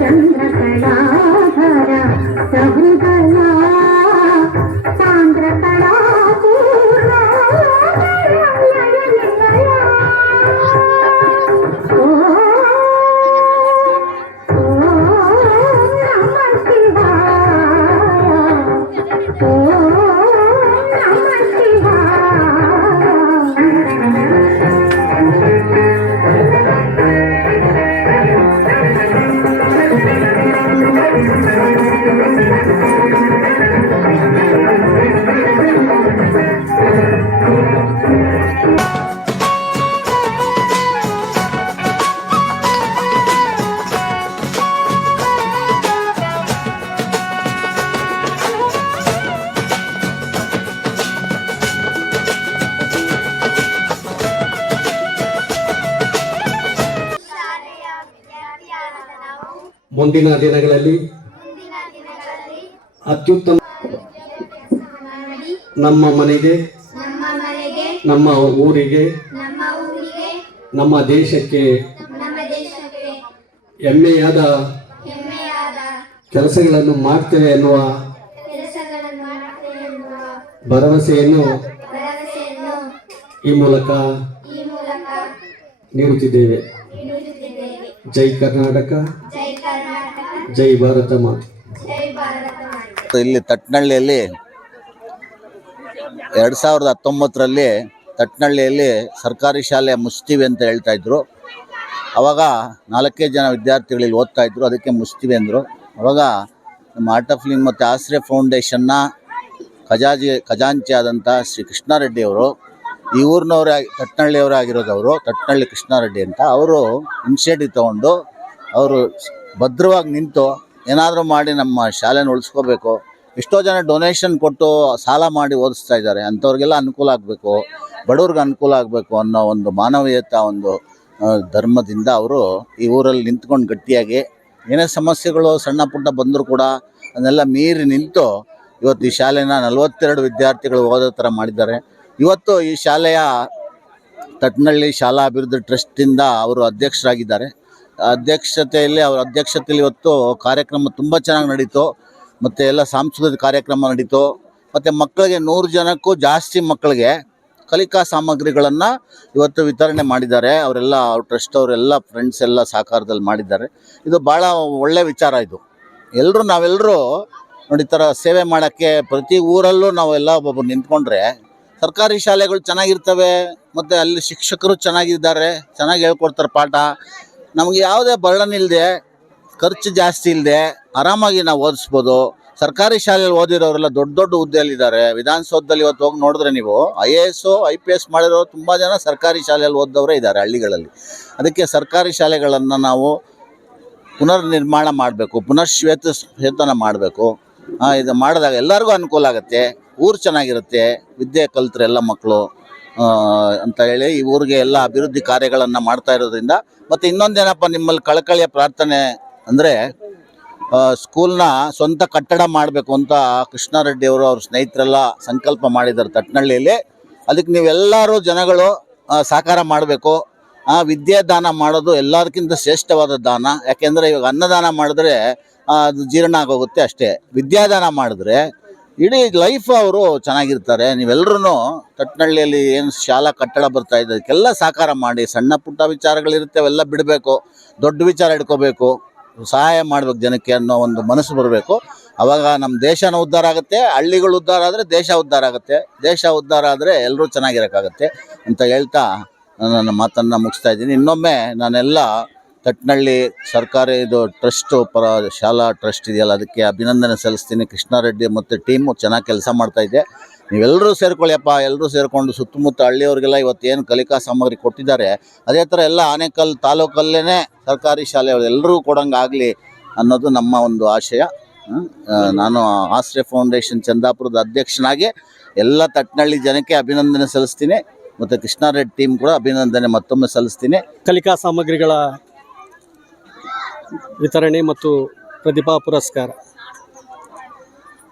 ಚಂದ್ರಕಲಾಧರ ಸಹೃದಯ ಸಾಂದ್ರಕಲಾ ಪೂರ್ಣ ಓ ನಮಃ ಶಿವಾಯ ಓ ನಮಃ ಶಿವಾಯ. ಮುಂದಿನ ದಿನಗಳಲ್ಲಿ ಅತ್ಯುತ್ತಮ ನಮ್ಮ ಮನೆಗೆ, ನಮ್ಮ ಊರಿಗೆ, ನಮ್ಮ ದೇಶಕ್ಕೆ ಹೆಮ್ಮೆಯಾದ ಕೆಲಸಗಳನ್ನು ಮಾಡ್ತೇವೆ ಎನ್ನುವ ಭರವಸೆಯನ್ನು ಈ ಮೂಲಕ ನೀಡುತ್ತಿದ್ದೇವೆ. ಜೈ ಕರ್ನಾಟಕ, ಜೈ ಭಾರತ ಮಾತೆ. ಇಲ್ಲಿ ತಟ್ನಳ್ಳಿಯಲ್ಲಿ 2019ರಲ್ಲಿ ತಟ್ನಳ್ಳಿಯಲ್ಲಿ ಸರ್ಕಾರಿ ಶಾಲೆ ಮುಚ್ತೀವಿ ಅಂತ ಹೇಳ್ತಾ ಇದ್ರು. ಅವಾಗ 4 ಜನ ವಿದ್ಯಾರ್ಥಿಗಳು ಇಲ್ಲಿ ಓದ್ತಾ ಇದ್ರು, ಅದಕ್ಕೆ ಮುಚ್ತೀವಿ ಅಂದರು. ಅವಾಗ ನಮ್ಮ ಆರ್ಟ್ ಆಫ್ ಲಿವಿಂಗ್ ಮತ್ತು ಆಶ್ರಯ ಫೌಂಡೇಶನ್ನ ಖಜಾಂಚಿ ಆದಂಥ ಶ್ರೀ ಕೃಷ್ಣಾರೆಡ್ಡಿ ಅವರು, ಈ ಊರಿನವರೇ ತಟ್ನಳ್ಳಿಯವರೇ ಆಗಿರೋದು ಅವರು, ತಟ್ನಳ್ಳಿ ಕೃಷ್ಣಾರೆಡ್ಡಿ ಅಂತ. ಅವರು ಇನಿಷಿಯೇಟಿವ್ ತೊಗೊಂಡು ಅವರು ಭದ್ರವಾಗಿ ನಿಂತು ಏನಾದರೂ ಮಾಡಿ ನಮ್ಮ ಶಾಲೆನ ಉಳಿಸ್ಕೋಬೇಕು. ಎಷ್ಟೋ ಜನ ಡೊನೇಷನ್ ಕೊಟ್ಟು ಸಾಲ ಮಾಡಿ ಓದಿಸ್ತಾ ಇದ್ದಾರೆ, ಅಂಥವ್ರಿಗೆಲ್ಲ ಅನುಕೂಲ ಆಗಬೇಕು, ಬಡವ್ರಿಗೆ ಅನುಕೂಲ ಆಗಬೇಕು ಅನ್ನೋ ಒಂದು ಮಾನವೀಯತೆ ಒಂದು ಧರ್ಮದಿಂದ ಅವರು ಈ ಊರಲ್ಲಿ ನಿಂತ್ಕೊಂಡು ಗಟ್ಟಿಯಾಗಿ ಏನೇ ಸಮಸ್ಯೆಗಳು ಸಣ್ಣ ಪುಟ್ಟ ಬಂದರೂ ಕೂಡ ಅದನ್ನೆಲ್ಲ ಮೀರಿ ನಿಂತು ಇವತ್ತು ಈ ಶಾಲೆನ 42 ವಿದ್ಯಾರ್ಥಿಗಳು ಓದೋ ಥರ ಮಾಡಿದ್ದಾರೆ. ಇವತ್ತು ಈ ಶಾಲೆಯ ತಟ್ನಳ್ಳಿ ಶಾಲಾ ಅಭಿವೃದ್ಧಿ ಟ್ರಸ್ಟಿಂದ ಅವರು ಅಧ್ಯಕ್ಷರಾಗಿದ್ದಾರೆ. ಅವ್ರ ಅಧ್ಯಕ್ಷತೆಯಲ್ಲಿ ಇವತ್ತು ಕಾರ್ಯಕ್ರಮ ತುಂಬ ಚೆನ್ನಾಗಿ ನಡೀತು. ಮತ್ತು ಎಲ್ಲ ಸಾಂಸ್ಕೃತಿಕ ಕಾರ್ಯಕ್ರಮ ನಡೀತು. ಮತ್ತು ಮಕ್ಕಳಿಗೆ 100 ಜನಕ್ಕೂ ಜಾಸ್ತಿ ಮಕ್ಕಳಿಗೆ ಕಲಿಕಾ ಸಾಮಗ್ರಿಗಳನ್ನು ಇವತ್ತು ವಿತರಣೆ ಮಾಡಿದ್ದಾರೆ. ಅವರೆಲ್ಲ ಅವ್ರ ಟ್ರಸ್ಟ್ ಅವರೆಲ್ಲ ಫ್ರೆಂಡ್ಸ್ ಎಲ್ಲ ಸಹಕಾರದಲ್ಲಿ ಮಾಡಿದ್ದಾರೆ. ಇದು ಭಾಳ ಒಳ್ಳೆಯ ವಿಚಾರ. ಇದು ನಾವೆಲ್ಲರೂ ನೋಡಿ ಈ ಥರ ಸೇವೆ ಮಾಡೋಕ್ಕೆ ಪ್ರತಿ ಊರಲ್ಲೂ ನಾವೆಲ್ಲ ಒಬ್ಬೊಬ್ಬರು ನಿಂತ್ಕೊಂಡ್ರೆ ಸರ್ಕಾರಿ ಶಾಲೆಗಳು ಚೆನ್ನಾಗಿರ್ತವೆ, ಮತ್ತು ಅಲ್ಲಿ ಶಿಕ್ಷಕರು ಚೆನ್ನಾಗಿದ್ದಾರೆ, ಚೆನ್ನಾಗಿ ಹೇಳ್ಕೊಡ್ತಾರೆ ಪಾಠ. ನಮಗೆ ಯಾವುದೇ ಬರ್ಡನ್ ಇಲ್ಲದೆ, ಖರ್ಚು ಜಾಸ್ತಿ ಇಲ್ಲದೆ ಆರಾಮಾಗಿ ನಾವು ಓದಿಸ್ಬೋದು. ಸರ್ಕಾರಿ ಶಾಲೆಯಲ್ಲಿ ಓದಿರೋರೆಲ್ಲ ದೊಡ್ಡ ದೊಡ್ಡ ಹುದ್ದೆಯಲ್ಲಿದ್ದಾರೆ. ವಿಧಾನಸೌಧದಲ್ಲಿ ಇವತ್ತು ಹೋಗಿ ನೋಡಿದ್ರೆ ನೀವು IAS IPS ಮಾಡಿರೋರು ತುಂಬ ಜನ ಸರ್ಕಾರಿ ಶಾಲೆಯಲ್ಲಿ ಓದಿದವರೇ ಇದ್ದಾರೆ ಹಳ್ಳಿಗಳಲ್ಲಿ. ಅದಕ್ಕೆ ಸರ್ಕಾರಿ ಶಾಲೆಗಳನ್ನು ನಾವು ಪುನರ್ನಿರ್ಮಾಣ ಮಾಡಬೇಕು, ಪುನಶ್ಚೇತನ ಮಾಡಬೇಕು. ಇದು ಮಾಡಿದಾಗ ಎಲ್ಲರಿಗೂ ಅನುಕೂಲ ಆಗುತ್ತೆ, ಊರು ಚೆನ್ನಾಗಿರುತ್ತೆ, ವಿದ್ಯೆ ಕಲಿತ್ರೆ ಎಲ್ಲ ಮಕ್ಕಳು ಅಂತ ಹೇಳಿ ಈ ಊರಿಗೆ ಎಲ್ಲ ಅಭಿವೃದ್ಧಿ ಕಾರ್ಯಗಳನ್ನು ಮಾಡ್ತಾ ಇರೋದ್ರಿಂದ. ಮತ್ತು ಇನ್ನೊಂದೇನಪ್ಪ, ನಿಮ್ಮಲ್ಲಿ ಕಳಕಳಿಯ ಪ್ರಾರ್ಥನೆ ಅಂದರೆ ಸ್ಕೂಲ್ನ ಸ್ವಂತ ಕಟ್ಟಡ ಮಾಡಬೇಕು ಅಂತ ಕೃಷ್ಣಾರೆಡ್ಡಿ ಅವರು ಅವ್ರ ಸ್ನೇಹಿತರೆಲ್ಲ ಸಂಕಲ್ಪ ಮಾಡಿದ್ದಾರೆ ತಟ್ನಳ್ಳಿಯಲ್ಲಿ. ಅದಕ್ಕೆ ನೀವೆಲ್ಲರೂ ಜನಗಳು ಸಹಕಾರ ಮಾಡಬೇಕು. ವಿದ್ಯಾದಾನ ಮಾಡೋದು ಎಲ್ಲದಕ್ಕಿಂತ ಶ್ರೇಷ್ಠವಾದ ದಾನ. ಯಾಕೆಂದರೆ ಇವಾಗ ಅನ್ನದಾನ ಮಾಡಿದ್ರೆ ಅದು ಜೀರ್ಣ ಆಗೋಗುತ್ತೆ ಅಷ್ಟೇ. ವಿದ್ಯಾದಾನ ಮಾಡಿದ್ರೆ ಇಡೀ ಲೈಫ್ ಅವರು ಚೆನ್ನಾಗಿರ್ತಾರೆ. ನೀವೆಲ್ಲರೂ ತಟ್ನಳ್ಳಿಯಲ್ಲಿ ಏನು ಶಾಲಾ ಕಟ್ಟಡ ಬರ್ತಾ ಇದೆ ಅದಕ್ಕೆಲ್ಲ ಸಹಕಾರ ಮಾಡಿ. ಸಣ್ಣ ಪುಟ್ಟ ವಿಚಾರಗಳಿರುತ್ತೆ, ಅವೆಲ್ಲ ಬಿಡಬೇಕು, ದೊಡ್ಡ ವಿಚಾರ ಇಟ್ಕೋಬೇಕು, ಸಹಾಯ ಮಾಡ್ಬೇಕು ಜನಕ್ಕೆ ಅನ್ನೋ ಒಂದು ಮನಸ್ಸು ಬರಬೇಕು. ಆವಾಗ ನಮ್ಮ ದೇಶನ ಉದ್ಧಾರ ಆಗುತ್ತೆ, ಹಳ್ಳಿಗಳು ಉದ್ಧಾರ ಆದರೆ ದೇಶ ಉದ್ಧಾರ ಆಗುತ್ತೆ, ದೇಶ ಉದ್ಧಾರ ಆದರೆ ಎಲ್ಲರೂ ಚೆನ್ನಾಗಿರೋಕ್ಕಾಗತ್ತೆ ಅಂತ ಹೇಳ್ತಾ ನನ್ನ ಮಾತನ್ನು ಮುಗಿಸ್ತಾ ಇದ್ದೀನಿ. ಇನ್ನೊಮ್ಮೆ ನಾನೆಲ್ಲ ತಟ್ನಳ್ಳಿ ಸರ್ಕಾರಿ ಟ್ರಸ್ಟು ಶಾಲಾ ಟ್ರಸ್ಟ್ ಇದೆಯಲ್ಲ ಅದಕ್ಕೆ ಅಭಿನಂದನೆ ಸಲ್ಲಿಸ್ತೀನಿ. ಕೃಷ್ಣಾರೆಡ್ಡಿ ಮತ್ತು ಟೀಮು ಚೆನ್ನಾಗಿ ಕೆಲಸ ಮಾಡ್ತಾಯಿದೆ. ನೀವೆಲ್ಲರೂ ಸೇರ್ಕೊಳ್ಳಿಯಪ್ಪ, ಎಲ್ಲರೂ ಸೇರಿಕೊಂಡು ಸುತ್ತಮುತ್ತ ಹಳ್ಳಿಯವ್ರಿಗೆಲ್ಲ ಇವತ್ತೇನು ಕಲಿಕಾ ಸಾಮಗ್ರಿ ಕೊಟ್ಟಿದ್ದಾರೆ ಅದೇ ಥರ ಎಲ್ಲ ಆನೇಕಲ್ ತಾಲೂಕಲ್ಲೇ ಸರ್ಕಾರಿ ಶಾಲೆಯವರು ಎಲ್ಲರೂ ಕೊಡೋಂಗಾಗಲಿ ಅನ್ನೋದು ನಮ್ಮ ಒಂದು ಆಶಯ. ನಾನು ಆಶ್ರಯ ಫೌಂಡೇಶನ್ ಚಂದಾಪುರದ ಅಧ್ಯಕ್ಷನಾಗಿ ಎಲ್ಲ ತಟ್ನಳ್ಳಿ ಜನಕ್ಕೆ ಅಭಿನಂದನೆ ಸಲ್ಲಿಸ್ತೀನಿ. ಮತ್ತು ಕೃಷ್ಣಾರೆಡ್ಡಿ ಟೀಮ್ ಕೂಡ ಅಭಿನಂದನೆ ಮತ್ತೊಮ್ಮೆ ಸಲ್ಲಿಸ್ತೀನಿ. ಕಲಿಕಾ ಸಾಮಗ್ರಿಗಳ ವಿತರಣೆ ಮತ್ತು ಪ್ರತಿಭಾ ಪುರಸ್ಕಾರ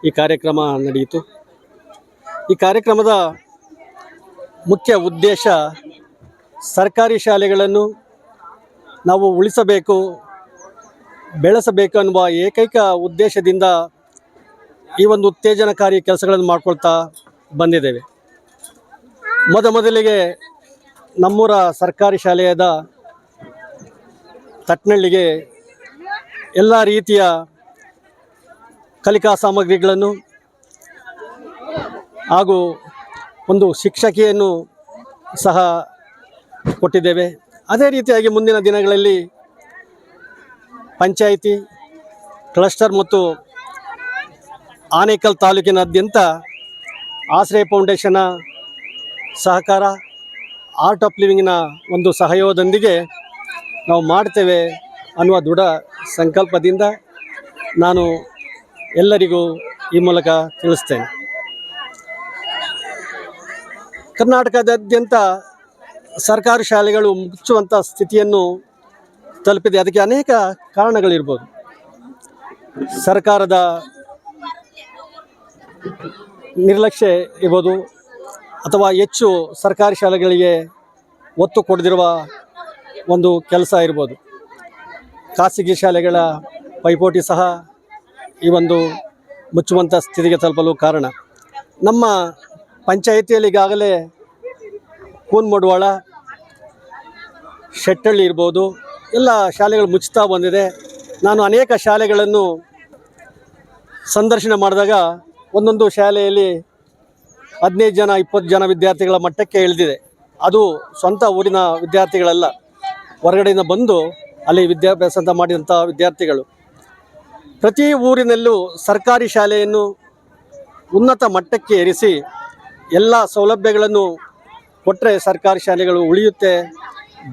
ಈ ಕಾರ್ಯಕ್ರಮ ನಡೆಯಿತು. ಈ ಕಾರ್ಯಕ್ರಮದ ಮುಖ್ಯ ಉದ್ದೇಶ ಸರ್ಕಾರಿ ಶಾಲೆಗಳನ್ನು ನಾವು ಉಳಿಸಬೇಕು, ಬೆಳೆಸಬೇಕು ಅನ್ನುವ ಏಕೈಕ ಉದ್ದೇಶದಿಂದ ಈ ಒಂದು ಉತ್ತೇಜನಕಾರಿ ಕೆಲಸಗಳನ್ನು ಮಾಡ್ಕೊಳ್ತಾ ಬಂದಿದ್ದೇವೆ. ಮೊದಲಿಗೆ ನಮ್ಮೂರ ಸರ್ಕಾರಿ ಶಾಲೆಯಾದ ತಟ್ನಳ್ಳಿಗೆ ಎಲ್ಲ ರೀತಿಯ ಕಲಿಕಾ ಸಾಮಗ್ರಿಗಳನ್ನು ಹಾಗೂ ಒಂದು ಶಿಕ್ಷಕಿಯನ್ನು ಸಹ ಕೊಟ್ಟಿದ್ದೇವೆ. ಅದೇ ರೀತಿಯಾಗಿ ಮುಂದಿನ ದಿನಗಳಲ್ಲಿ ಪಂಚಾಯಿತಿ, ಕ್ಲಸ್ಟರ್ ಮತ್ತು ಆನೇಕಲ್ ತಾಲೂಕಿನಾದ್ಯಂತ ಆಶ್ರಯ ಫೌಂಡೇಶನ್ನ ಸಹಕಾರ, ಆರ್ಟ್ ಆಫ್ ಲಿವಿಂಗಿನ ಒಂದು ಸಹಯೋಗದೊಂದಿಗೆ ನಾವು ಮಾಡ್ತೇವೆ ಅನ್ನುವ ದೃಢ ಸಂಕಲ್ಪದಿಂದ ನಾನು ಎಲ್ಲರಿಗೂ ಈ ಮೂಲಕ ತಿಳಿಸ್ತೇನೆ. ಕರ್ನಾಟಕದಾದ್ಯಂತ ಸರ್ಕಾರಿ ಶಾಲೆಗಳು ಮುಚ್ಚುವಂಥ ಸ್ಥಿತಿಯನ್ನು ತಲುಪಿದೆ. ಅದಕ್ಕೆ ಅನೇಕ ಕಾರಣಗಳಿರ್ಬೋದು. ಸರ್ಕಾರದ ನಿರ್ಲಕ್ಷ್ಯ ಇರ್ಬೋದು, ಅಥವಾ ಹೆಚ್ಚು ಸರ್ಕಾರಿ ಶಾಲೆಗಳಿಗೆ ಒತ್ತು ಕೊಡದಿರುವ ಒಂದು ಕೆಲಸ ಇರ್ಬೋದು. ಖಾಸಗಿ ಶಾಲೆಗಳ ಪೈಪೋಟಿ ಸಹ ಈ ಒಂದು ಮುಚ್ಚುವಂಥ ಸ್ಥಿತಿಗೆ ತಲುಪಲು ಕಾರಣ. ನಮ್ಮ ಪಂಚಾಯಿತಿಯಲ್ಲಿ ಈಗಾಗಲೇ ಕೂನ್ಮಡವಾಳ, ಶೆಟ್ಟಳ್ಳಿ ಇರ್ಬೋದು, ಎಲ್ಲ ಶಾಲೆಗಳು ಮುಚ್ಚುತ್ತಾ ಬಂದಿದೆ. ನಾನು ಅನೇಕ ಶಾಲೆಗಳನ್ನು ಸಂದರ್ಶನ ಮಾಡಿದಾಗ ಒಂದೊಂದು ಶಾಲೆಯಲ್ಲಿ 15 ಜನ 20 ಜನ ವಿದ್ಯಾರ್ಥಿಗಳ ಮಟ್ಟಕ್ಕೆ ಇಳಿದಿದೆ. ಅದು ಸ್ವಂತ ಊರಿನ ವಿದ್ಯಾರ್ಥಿಗಳಲ್ಲ, ಹೊರಗಡೆಯಿಂದ ಬಂದು ಅಲ್ಲಿ ವಿದ್ಯಾಭ್ಯಾಸ ಮಾಡಿದಂಥ ವಿದ್ಯಾರ್ಥಿಗಳು. ಪ್ರತಿ ಊರಿನಲ್ಲೂ ಸರ್ಕಾರಿ ಶಾಲೆಯನ್ನು ಉನ್ನತ ಮಟ್ಟಕ್ಕೆ ಏರಿಸಿ ಎಲ್ಲ ಸೌಲಭ್ಯಗಳನ್ನು ಕೊಟ್ಟರೆ ಸರ್ಕಾರಿ ಶಾಲೆಗಳು ಉಳಿಯುತ್ತೆ,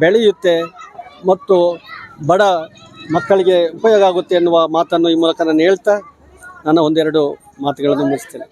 ಬೆಳೆಯುತ್ತೆ ಮತ್ತು ಬಡ ಮಕ್ಕಳಿಗೆ ಉಪಯೋಗ ಆಗುತ್ತೆ ಎನ್ನುವ ಮಾತನ್ನು ಈ ಮೂಲಕ ನಾನು ಹೇಳ್ತಾ ನನ್ನ ಒಂದೆರಡು ಮಾತುಗಳನ್ನು ಮುಗಿಸ್ತೇನೆ.